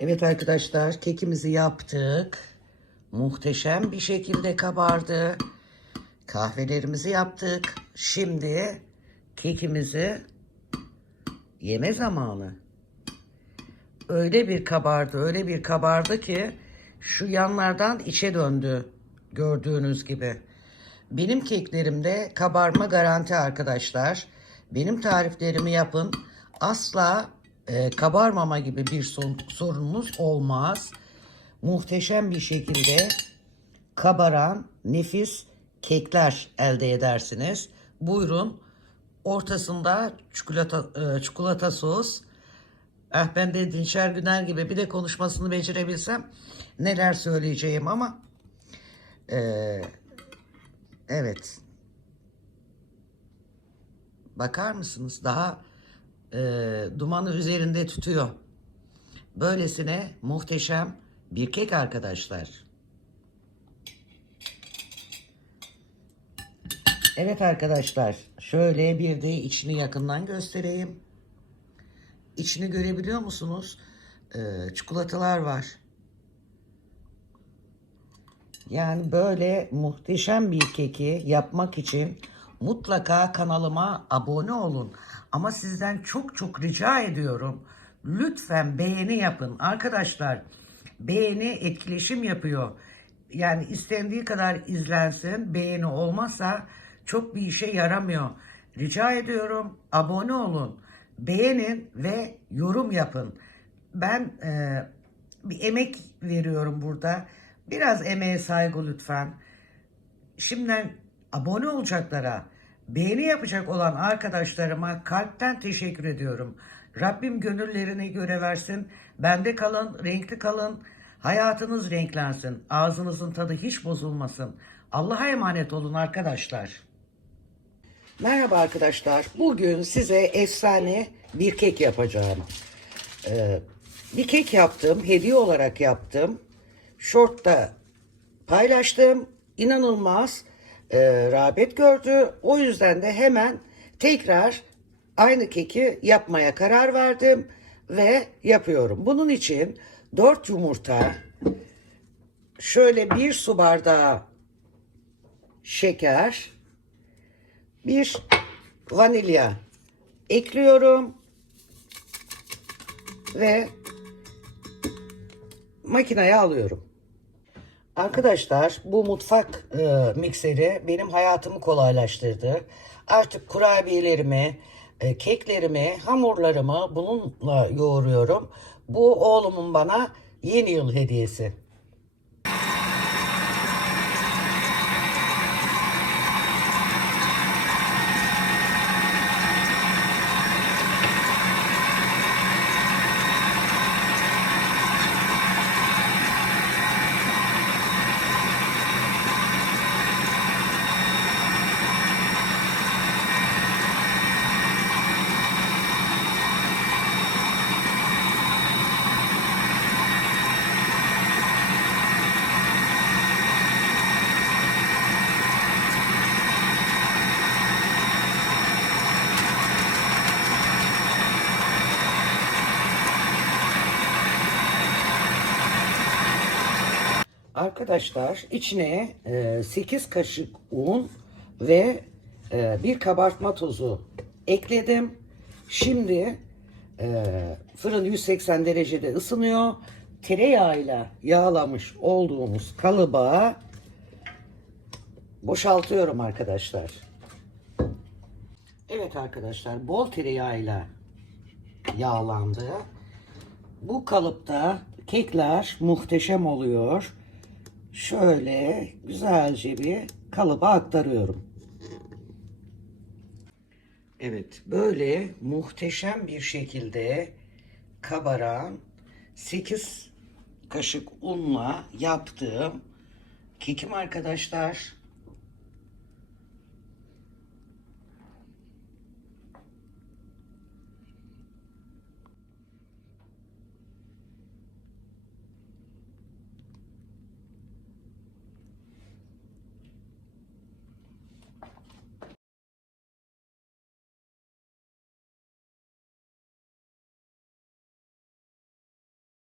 Evet arkadaşlar kekimizi yaptık. Muhteşem bir şekilde kabardı. Kahvelerimizi yaptık. Şimdi kekimizi yeme zamanı. Öyle bir kabardı, öyle bir kabardı ki şu yanlardan içe döndü gördüğünüz gibi. Benim keklerimde kabarma garanti arkadaşlar. Benim tariflerimi yapın. Asla e, kabarmama gibi bir sorununuz olmaz. Muhteşem bir şekilde kabaran nefis kekler elde edersiniz. Buyurun. Ortasında çikolata, e, çikolata sos. Ah ben de Dinşer Güner gibi bir de konuşmasını becerebilsem neler söyleyeceğim ama e, evet. Bakar mısınız? Daha e, dumanı üzerinde tutuyor. Böylesine muhteşem bir kek arkadaşlar. Evet arkadaşlar, şöyle bir de içini yakından göstereyim. İçini görebiliyor musunuz? Ee, çikolatalar var. Yani böyle muhteşem bir keki yapmak için mutlaka kanalıma abone olun. Ama sizden çok çok rica ediyorum. Lütfen beğeni yapın. Arkadaşlar beğeni etkileşim yapıyor. Yani istendiği kadar izlensin. Beğeni olmazsa çok bir işe yaramıyor. Rica ediyorum abone olun. Beğenin ve yorum yapın. Ben e, bir emek veriyorum burada. Biraz emeğe saygı lütfen. Şimdiden abone olacaklara, beğeni yapacak olan arkadaşlarıma kalpten teşekkür ediyorum. Rabbim gönüllerine göre versin. Bende kalın, renkli kalın. Hayatınız renklensin. Ağzınızın tadı hiç bozulmasın. Allah'a emanet olun arkadaşlar. Merhaba arkadaşlar. Bugün size efsane bir kek yapacağım. Ee, bir kek yaptım. Hediye olarak yaptım. Short'ta paylaştım. İnanılmaz e, rağbet gördü. O yüzden de hemen tekrar aynı keki yapmaya karar verdim ve yapıyorum. Bunun için 4 yumurta, şöyle bir su bardağı şeker, bir vanilya ekliyorum ve makineye alıyorum. Arkadaşlar bu mutfak e, mikseri benim hayatımı kolaylaştırdı. Artık kurabiyelerimi, e, keklerimi, hamurlarımı bununla yoğuruyorum. Bu oğlumun bana yeni yıl hediyesi. Arkadaşlar içine e, 8 kaşık un ve e, bir kabartma tozu ekledim. Şimdi e, fırın 180 derecede ısınıyor. Tereyağıyla yağlamış olduğumuz kalıba boşaltıyorum arkadaşlar. Evet arkadaşlar bol tereyağıyla yağlandı. Bu kalıpta kekler muhteşem oluyor. Şöyle güzelce bir kalıba aktarıyorum. Evet, böyle muhteşem bir şekilde kabaran 8 kaşık unla yaptığım kekim arkadaşlar.